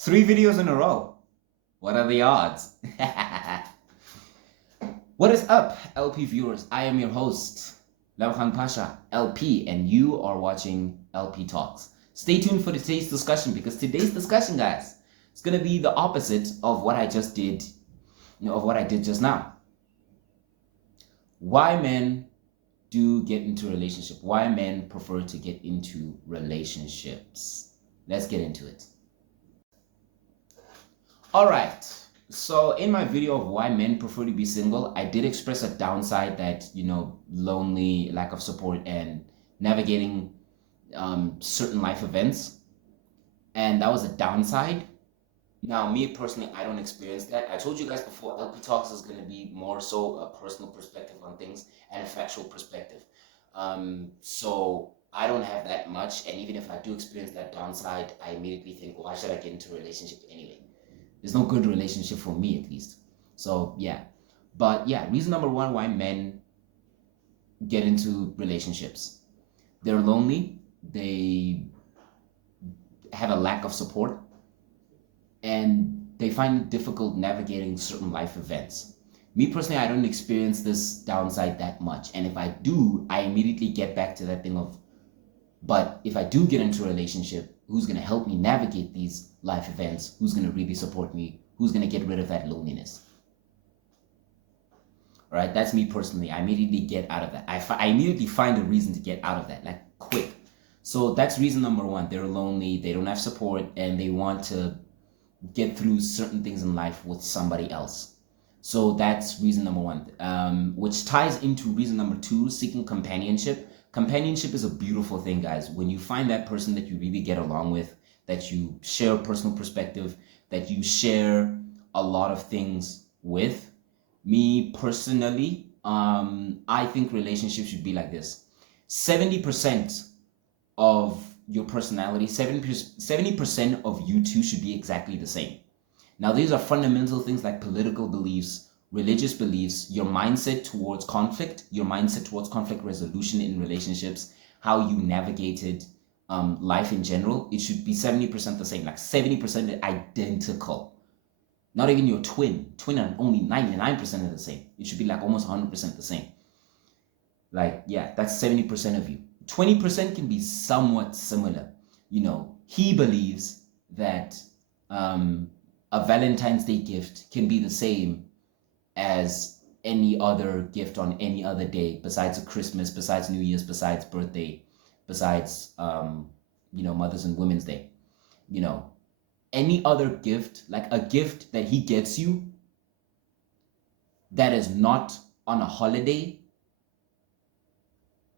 3 videos in a row. What are the odds? What is up, LP viewers? I am your host, Laukhan Pasha, LP, and you are watching LP Talks. Stay tuned for today's discussion because today's discussion, guys, is going to be the opposite of what I just did, of what I did just now. Why men do get into a relationship. Why men prefer to get into relationships. Let's get into it. All right. So in my video of why men prefer to be single, I did express a downside that, lonely, lack of support, and navigating certain life events. And that was a downside. Now, me personally, I don't experience that. I told you guys before, LP Talks is going to be more so a personal perspective on things and a factual perspective. So I don't have that much. And even if I do experience that downside, I immediately think, why should I get into a relationship anyway? There's no good relationship for me, at least. So yeah, but yeah, reason number one why men get into relationships: they're lonely, they have a lack of support, and they find it difficult navigating certain life events. Me personally, I don't experience this downside that much, and if I do, I immediately get back to that thing of, but if I do get into a relationship, who's going to help me navigate these life events? Who's going to really support me? Who's going to get rid of that loneliness? All right, that's me personally. I immediately get out of that. I immediately find a reason to get out of that, like quick. So that's reason number one. They're lonely, they don't have support, and they want to get through certain things in life with somebody else. So that's reason number one, which ties into reason number two, seeking companionship. Companionship is a beautiful thing, guys. When you find that person that you really get along with, that you share a personal perspective, that you share a lot of things with. Me personally, I think relationships should be like this. 70% of your personality, 70% of you two should be exactly the same. Now, these are fundamental things like political beliefs, religious beliefs, your mindset towards conflict, your mindset towards conflict resolution in relationships, how you navigated life in general. It should be 70% the same, like 70% identical. Not even your twin are only 99% of the same. It should be like almost 100% the same. Like, yeah, that's 70% of you. 20% can be somewhat similar. He believes that a Valentine's Day gift can be the same as any other gift on any other day besides a Christmas, besides New Year's, besides birthday, besides Mother's and Women's Day. Any other gift, like a gift that he gets you that is not on a holiday,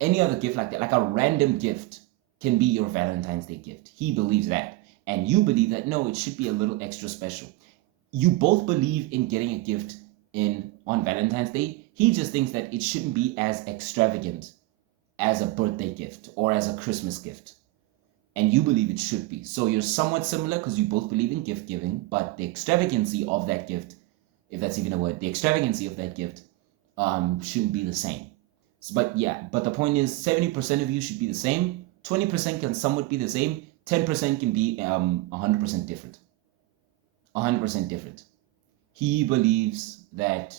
any other gift like that, like a random gift, can be your Valentine's Day gift. He believes that. And you believe that, no, it should be a little extra special. You both believe in getting a gift on Valentine's Day. He just thinks that it shouldn't be as extravagant as a birthday gift or as a Christmas gift. And you believe it should be. So you're somewhat similar because you both believe in gift giving, but the extravagancy of that gift, if that's even a word, the extravagancy of that gift shouldn't be the same. But the point is 70% of you should be the same. 20% can somewhat be the same. 10% can be 100% different. 100% different. He believes that,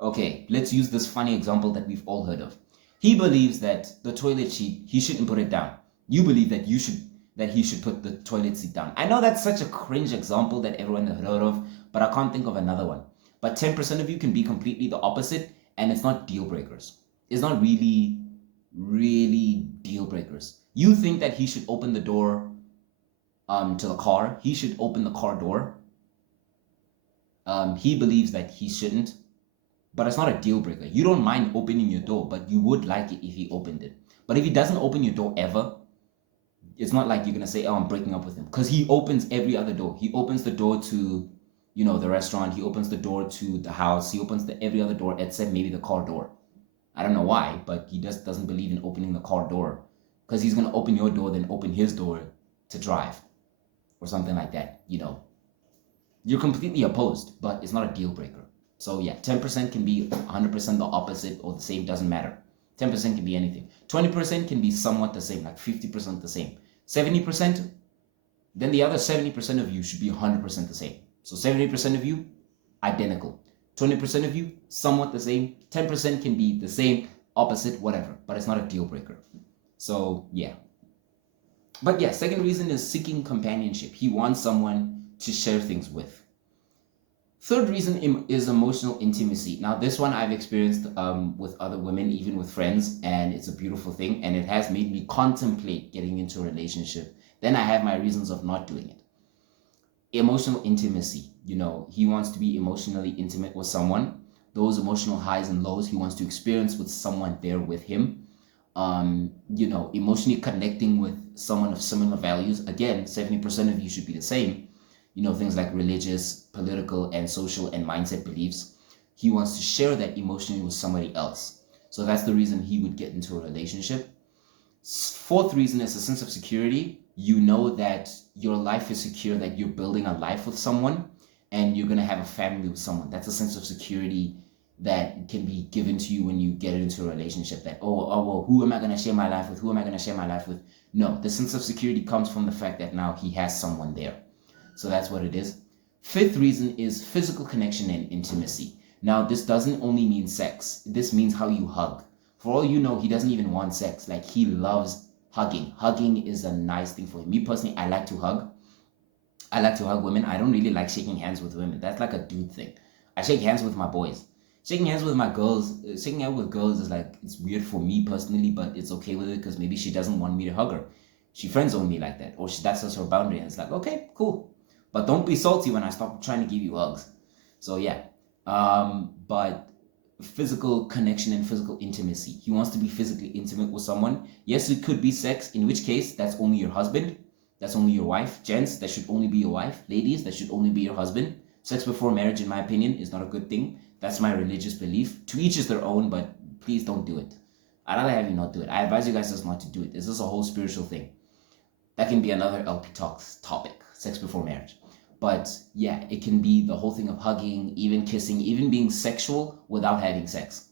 okay, let's use this funny example that we've all heard of. He believes that the toilet seat, he shouldn't put it down. You believe that he should put the toilet seat down. I know that's such a cringe example that everyone has heard of, but I can't think of another one. But 10% of you can be completely the opposite, and it's not deal breakers. It's not really, really deal breakers. You think that he should open the door to the car. He should open the car door. He believes that he shouldn't, but it's not a deal breaker. You don't mind opening your door, but you would like it if he opened it. But if he doesn't open your door ever, it's not like you're gonna say, oh, I'm breaking up with him, because he opens every other door. He opens the door to, the restaurant. He opens the door to the house. He opens every other door except maybe the car door. I don't know why, but he just doesn't believe in opening the car door, because he's gonna open your door, then open his door to drive, or something like that. You're completely opposed, but it's not a deal breaker. So yeah, 10% can be 100% the opposite or the same, doesn't matter. 10% can be anything. 20% can be somewhat the same, like 50% the same. 70%, then the other 70% of you should be 100% the same. So 70% of you, identical. 20% of you, somewhat the same. 10% can be the same, opposite, whatever, but it's not a deal breaker. So yeah. But yeah, second reason is seeking companionship. He wants someone to share things with. Third reason is emotional intimacy. Now, this one I've experienced with other women, even with friends, and it's a beautiful thing, and it has made me contemplate getting into a relationship. Then I have my reasons of not doing it. Emotional intimacy. He wants to be emotionally intimate with someone. Those emotional highs and lows he wants to experience with someone there with him. Emotionally connecting with someone of similar values. Again, 70% of you should be the same. Things like religious, political, and social and mindset beliefs. He wants to share that emotionally with somebody else. So that's the reason he would get into a relationship. Fourth reason is a sense of security. You know that your life is secure, that you're building a life with someone and you're going to have a family with someone. That's a sense of security that can be given to you when you get into a relationship, that, well, who am I going to share my life with? Who am I going to share my life with? No, the sense of security comes from the fact that now he has someone there. So that's what it is. Fifth reason is physical connection and intimacy. Now, this doesn't only mean sex. This means how you hug. For all you know, he doesn't even want sex. Like, he loves hugging. Hugging is a nice thing for him. Me personally, I like to hug. I like to hug women. I don't really like shaking hands with women. That's like a dude thing. I shake hands with my boys. Shaking hands with my girls, shaking hands with girls is like, it's weird for me personally, but it's okay with it because maybe she doesn't want me to hug her. She friends zone me like that, or that's just her boundary, and it's like, okay, cool. But don't be salty when I stop trying to give you hugs. So yeah, but physical connection and physical intimacy. He wants to be physically intimate with someone. Yes, it could be sex, in which case that's only your husband. That's only your wife. Gents, that should only be your wife. Ladies, that should only be your husband. Sex before marriage, in my opinion, is not a good thing. That's my religious belief. To each is their own, but please don't do it. I'd rather have you not do it. I advise you guys just not to do it. This is a whole spiritual thing. That can be another LP Talks topic, sex before marriage. But yeah, it can be the whole thing of hugging, even kissing, even being sexual without having sex.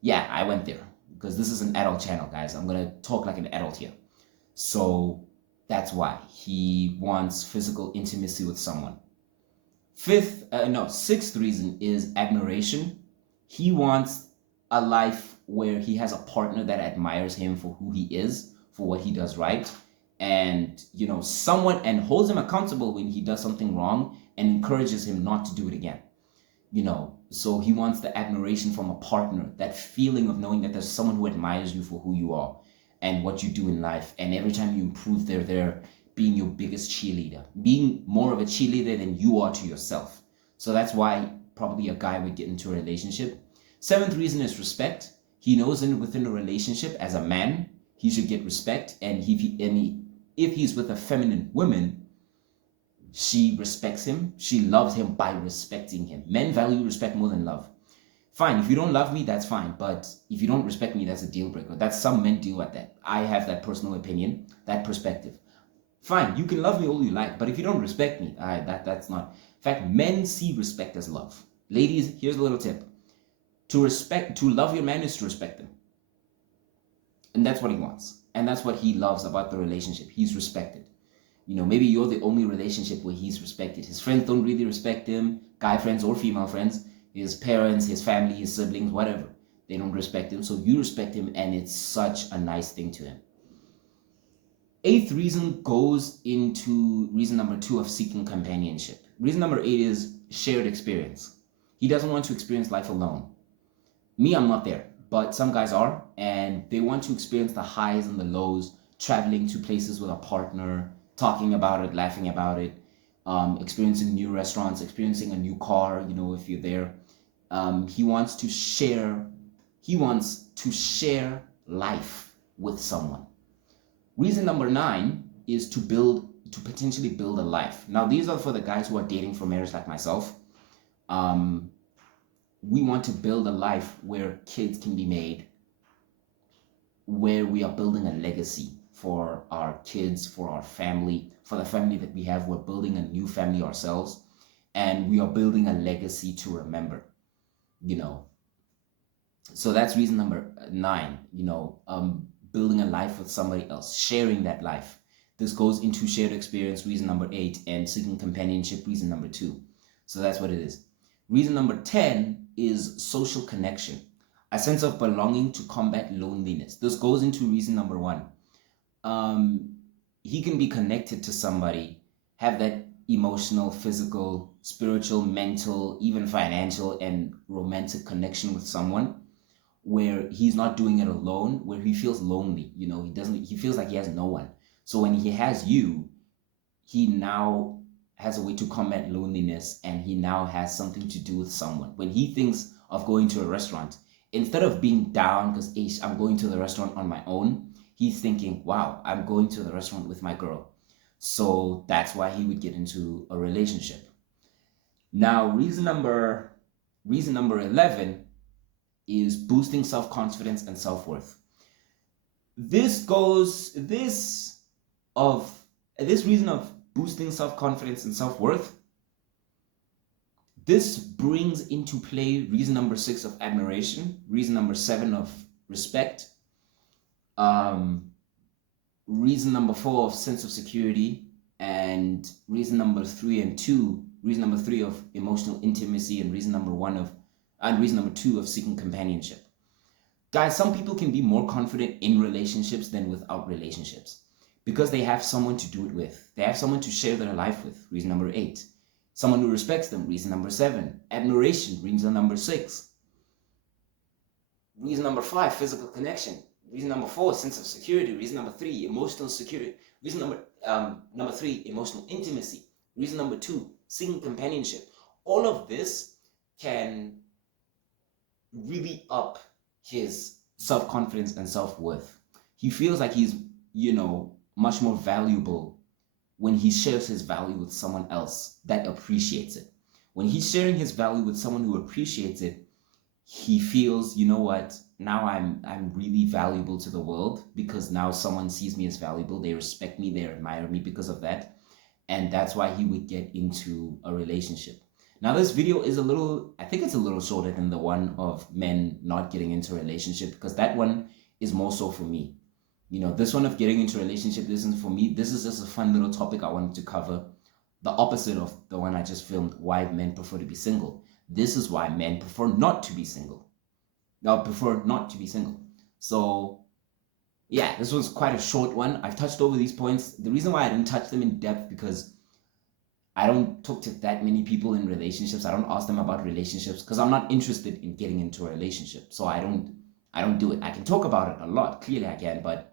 Yeah, I went there because this is an adult channel, guys. I'm going to talk like an adult here. So that's why he wants physical intimacy with someone. Sixth reason is admiration. He wants a life where he has a partner that admires him for who he is, for what he does right, and someone, and holds him accountable when he does something wrong and encourages him not to do it again. So he wants the admiration from a partner, that feeling of knowing that there's someone who admires you for who you are and what you do in life, and every time you improve, they're there being your biggest cheerleader, being more of a cheerleader than you are to yourself. So that's why probably a guy would get into a relationship. Seventh reason is respect. He knows within a relationship, as a man, he should get respect, and if he's with a feminine woman, she respects him. She loves him by respecting him. Men value respect more than love. Fine, if you don't love me, that's fine. But if you don't respect me, that's a deal breaker. That's some men do at that. I have that personal opinion, that perspective. Fine, you can love me all you like, but if you don't respect me, that's not. In fact, men see respect as love. Ladies, here's a little tip. To love your man is to respect him. And that's what he wants. And that's what he loves about the relationship. He's respected. Maybe you're the only relationship where he's respected. His friends don't really respect him, guy friends or female friends. His parents, his family, his siblings, whatever. They don't respect him. So you respect him, and it's such a nice thing to him. Eighth reason goes into reason number 2 of seeking companionship. Reason number 8 is shared experience. He doesn't want to experience life alone. Me, I'm not there, but some guys are, and they want to experience the highs and the lows, traveling to places with a partner, talking about it, laughing about it, experiencing new restaurants, experiencing a new car, if you're there. He wants to share life with someone. Reason number 9 is to potentially build a life. Now, these are for the guys who are dating for marriage like myself. We want to build a life where kids can be made, where we are building a legacy for our kids, for our family, for the family that we have. We're building a new family ourselves, and we are building a legacy to remember, So that's reason number 9, building a life with somebody else, sharing that life. This goes into shared experience, reason number 8, and seeking companionship, reason number 2. So that's what it is. Reason number 10 is social connection, a sense of belonging to combat loneliness. This goes into reason number 1. He can be connected to somebody, have that emotional, physical, spiritual, mental, even financial and romantic connection with someone where he's not doing it alone, where he feels lonely. He feels like he has no one. So when he has you, he now has a way to combat loneliness, and he now has something to do with someone. When he thinks of going to a restaurant, instead of being down because I'm going to the restaurant on my own, he's thinking, wow, I'm going to the restaurant with my girl. So that's why he would get into a relationship. Now, reason number 11 is boosting self-confidence and self-worth. This reason of boosting self-confidence and self-worth, this brings into play reason number 6 of admiration, reason number 7 of respect, reason number 4 of sense of security, and reason number 3 of emotional intimacy, and reason number 2 of seeking companionship. Guys, some people can be more confident in relationships than without relationships because they have someone to do it with. They have someone to share their life with, reason number 8. Someone who respects them, reason number 7. Admiration, reason number 6. Reason number 5, physical connection. Reason number 4, sense of security. Reason number 3, emotional security. Reason number 3, emotional intimacy. Reason number 2, seeking companionship. All of this can really up his self-confidence and self-worth. He feels like he's, much more valuable when he shares his value with someone else that appreciates it. When he's sharing his value with someone who appreciates it, he feels, you know what, now I'm really valuable to the world because now someone sees me as valuable. They respect me, they admire me because of that. And that's why he would get into a relationship. Now, this video is I think it's a little shorter than the one of men not getting into a relationship, because that one is more so for me. This one of getting into a relationship isn't for me. This is just a fun little topic I wanted to cover. The opposite of the one I just filmed, why men prefer to be single. This is why men prefer not to be single. So, yeah, this was quite a short one. I've touched over these points. The reason why I didn't touch them in depth because I don't talk to that many people in relationships. I don't ask them about relationships because I'm not interested in getting into a relationship. So I don't do it. I can talk about it a lot. Clearly I can, but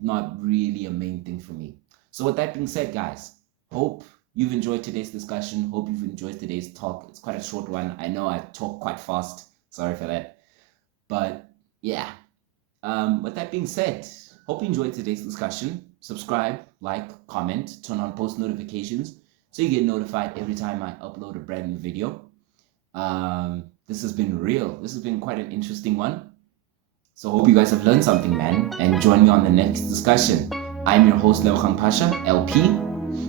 not really a main thing for me. So with that being said, guys, hope you've enjoyed today's discussion. Hope you've enjoyed today's talk. It's quite a short one. I know I talk quite fast. Sorry for that. But yeah, with that being said, hope you enjoyed today's discussion. Subscribe, like, comment, turn on post notifications so you get notified every time I upload a brand new video. This has been real. This has been quite an interesting one. So hope you guys have learned something, man, and join me on the next discussion. I'm your host, Lebogang Pasha, LP,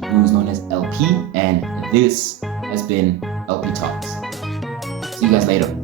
who's known as LP, and this has been LP Talks. See you guys later.